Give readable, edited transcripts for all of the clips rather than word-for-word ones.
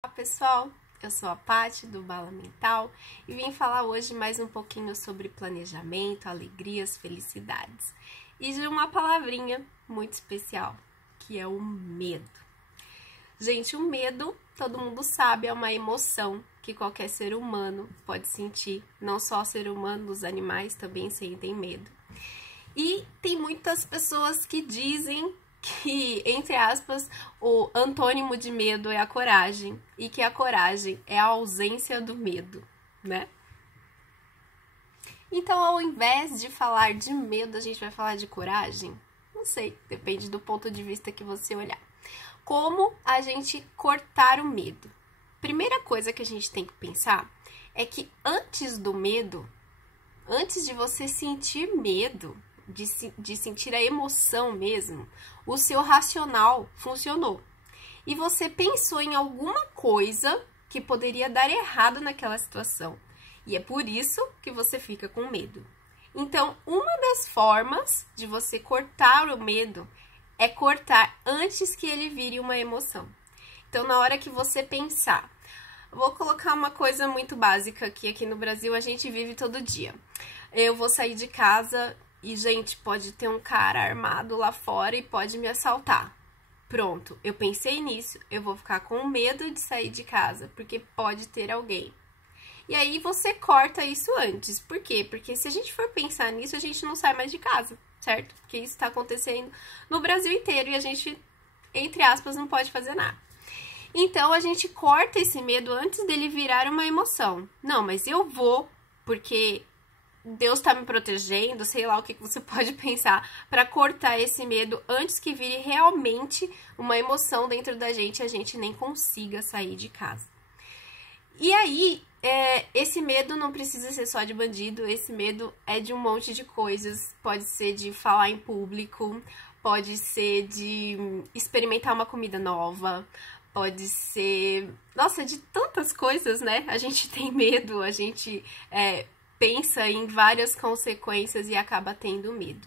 Olá pessoal, eu sou a Paty do Bala Mental e vim falar hoje mais um pouquinho sobre planejamento, alegrias, felicidades e de uma palavrinha muito especial, que é o medo. Gente, o medo, todo mundo sabe, é uma emoção que qualquer ser humano pode sentir, não só o ser humano, os animais também sentem medo. E tem muitas pessoas que dizem que, entre aspas, o antônimo de medo é a coragem e que a coragem é a ausência do medo, né? Então, ao invés de falar de medo, a gente vai falar de coragem? Não sei, depende do ponto de vista que você olhar. Como a gente cortar o medo? Primeira coisa que a gente tem que pensar é que antes do medo, antes de você sentir medo, de sentir a emoção mesmo, o seu racional funcionou. E você pensou em alguma coisa que poderia dar errado naquela situação. E é por isso que você fica com medo. Então, uma das formas de você cortar o medo é cortar antes que ele vire uma emoção. Então, na hora que você pensar, vou colocar uma coisa muito básica que aqui no Brasil a gente vive todo dia. Eu vou sair de casa e, gente, pode ter um cara armado lá fora e pode me assaltar. Pronto, eu pensei nisso, eu vou ficar com medo de sair de casa, porque pode ter alguém. E aí você corta isso antes. Por quê? Porque se a gente for pensar nisso, a gente não sai mais de casa, certo? Porque isso está acontecendo no Brasil inteiro e a gente, entre aspas, não pode fazer nada. Então, a gente corta esse medo antes dele virar uma emoção. Não, mas eu vou, porque Deus tá me protegendo, sei lá o que você pode pensar, para cortar esse medo antes que vire realmente uma emoção dentro da gente e a gente nem consiga sair de casa. E aí, esse medo não precisa ser só de bandido, esse medo é de um monte de coisas. Pode ser de falar em público, pode ser de experimentar uma comida nova, pode ser, nossa, de tantas coisas, né? A gente tem medo, a gente pensa em várias consequências e acaba tendo medo.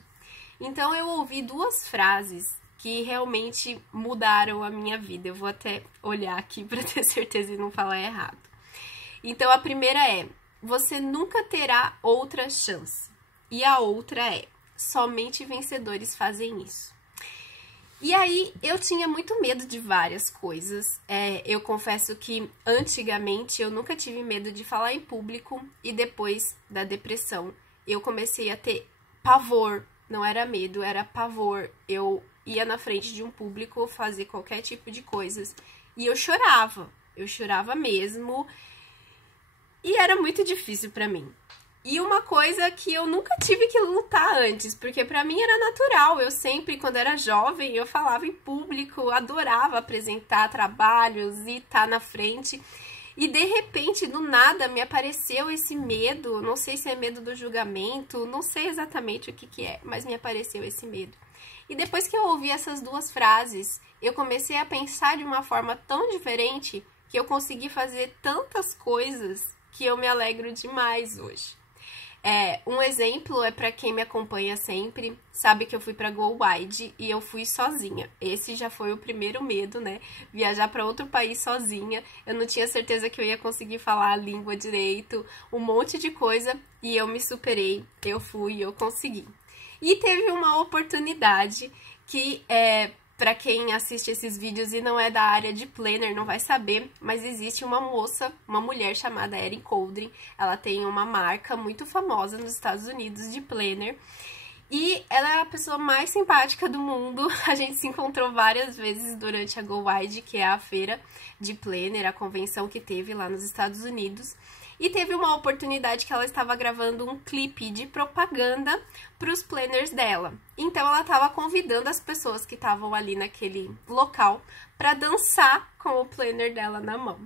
Então, eu ouvi duas frases que realmente mudaram a minha vida. Eu vou até olhar aqui para ter certeza de não falar errado. Então, a primeira é: você nunca terá outra chance. E a outra é: somente vencedores fazem isso. E aí, eu tinha muito medo de várias coisas. Eu confesso que, antigamente, eu nunca tive medo de falar em público. E depois da depressão, eu comecei a ter pavor. Não era medo, era pavor. Eu ia na frente de um público fazer qualquer tipo de coisas. E eu chorava. Eu chorava mesmo. E era muito difícil pra mim. E uma coisa que eu nunca tive que lutar antes, porque pra mim era natural. Eu sempre, quando era jovem, eu falava em público, adorava apresentar trabalhos e estar na frente. E de repente, do nada, me apareceu esse medo. Não sei se é medo do julgamento, não sei exatamente o que é, mas me apareceu esse medo. E depois que eu ouvi essas duas frases, eu comecei a pensar de uma forma tão diferente que eu consegui fazer tantas coisas que eu me alegro demais hoje. Um exemplo é para quem me acompanha sempre, sabe que eu fui para Go Wide e eu fui sozinha. Esse já foi o primeiro medo, né? Viajar para outro país sozinha. Eu não tinha certeza que eu ia conseguir falar a língua direito, um monte de coisa, e eu me superei, eu fui, eu consegui. E teve uma oportunidade que para quem assiste esses vídeos e não é da área de planner, não vai saber, mas existe uma moça, uma mulher chamada Erin Coldren. Ela tem uma marca muito famosa nos Estados Unidos de planner. E ela é a pessoa mais simpática do mundo. A gente se encontrou várias vezes durante a Go Wide, que é a feira de planner, a convenção que teve lá nos Estados Unidos. E teve uma oportunidade que ela estava gravando um clipe de propaganda para os planners dela. Então, ela estava convidando as pessoas que estavam ali naquele local para dançar com o planner dela na mão.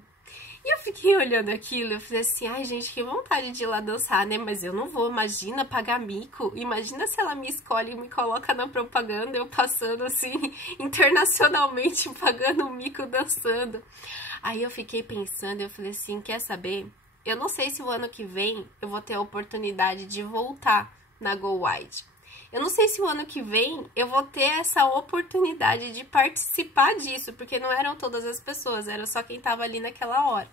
E eu fiquei olhando aquilo, eu falei assim, ai gente, que vontade de ir lá dançar, né? Mas eu não vou, imagina pagar mico, imagina se ela me escolhe e me coloca na propaganda, eu passando assim, internacionalmente, pagando um mico dançando. Aí eu fiquei pensando, eu falei assim, quer saber? Eu não sei se o ano que vem eu vou ter a oportunidade de voltar na Go Wide. Eu não sei se o ano que vem eu vou ter essa oportunidade de participar disso, porque não eram todas as pessoas, era só quem tava ali naquela hora.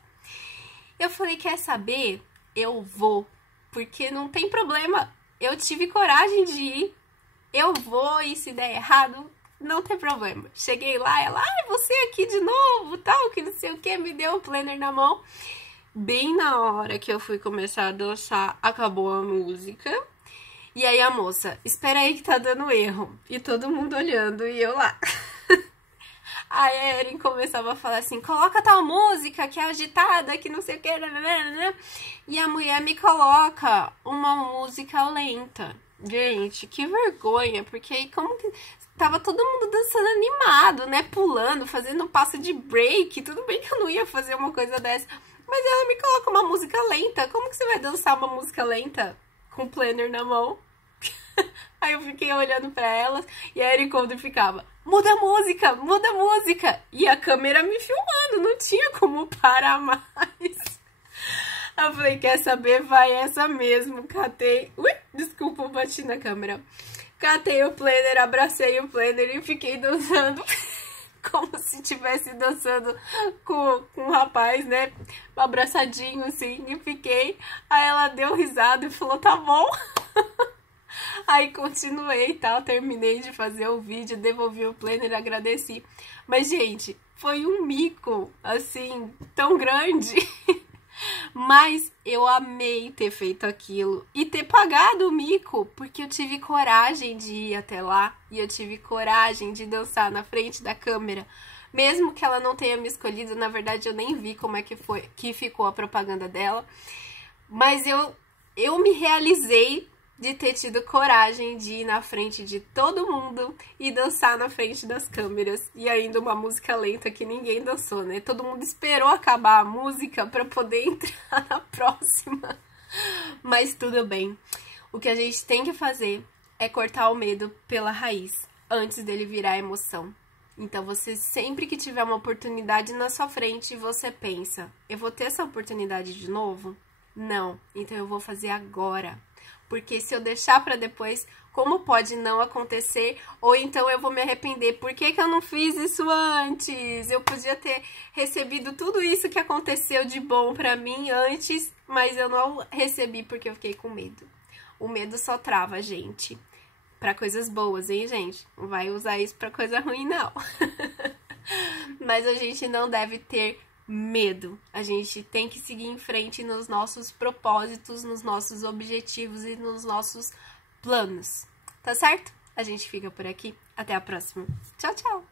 Eu falei, quer saber? Eu vou, porque não tem problema. Eu tive coragem de ir, eu vou, e se der errado, não tem problema. Cheguei lá, ela, você aqui de novo, tal, que não sei o que, me deu o planner na mão. Bem na hora que eu fui começar a dançar, acabou a música. E aí a moça, espera aí que tá dando erro. E todo mundo olhando e eu lá. Aí a Erin começava a falar assim, coloca tal música que é agitada, que não sei o que. E a mulher me coloca uma música lenta. Gente, que vergonha, porque aí como que... Tava todo mundo dançando animado, né? Pulando, fazendo um passo de break. Tudo bem que eu não ia fazer uma coisa dessa. Mas ela me coloca uma música lenta. Como que você vai dançar uma música lenta com o planner na mão? Aí eu fiquei olhando pra elas e a Erin Conde ficava, muda a música, muda a música. E a câmera me filmando, não tinha como parar mais. Eu falei, quer saber? Vai essa mesmo. Catei... Ui, desculpa, eu bati na câmera. Catei o planner, abracei o planner e fiquei dançando como se estivesse dançando com um rapaz, né? Abraçadinho assim, e fiquei. Aí ela deu risada e falou, tá bom. Aí continuei e tal, terminei de fazer o vídeo, devolvi o planner, agradeci. Mas, gente, foi um mico, assim, tão grande. Mas eu amei ter feito aquilo e ter pagado o mico, porque eu tive coragem de ir até lá e eu tive coragem de dançar na frente da câmera. Mesmo que ela não tenha me escolhido, na verdade eu nem vi como é que foi que ficou a propaganda dela. Mas eu me realizei de ter tido coragem de ir na frente de todo mundo e dançar na frente das câmeras. E ainda uma música lenta que ninguém dançou, né? Todo mundo esperou acabar a música para poder entrar na próxima. Mas tudo bem. O que a gente tem que fazer é cortar o medo pela raiz, antes dele virar emoção. Então, você sempre que tiver uma oportunidade na sua frente, você pensa, eu vou ter essa oportunidade de novo? Não. Então, eu vou fazer agora. Porque se eu deixar para depois, como pode não acontecer? Ou então eu vou me arrepender. Por que eu não fiz isso antes? Eu podia ter recebido tudo isso que aconteceu de bom para mim antes, mas eu não recebi porque eu fiquei com medo. O medo só trava a gente para coisas boas, hein, gente? Não vai usar isso para coisa ruim, não. Mas a gente não deve ter medo. A gente tem que seguir em frente nos nossos propósitos, nos nossos objetivos e nos nossos planos. Tá certo? A gente fica por aqui. Até a próxima. Tchau, tchau!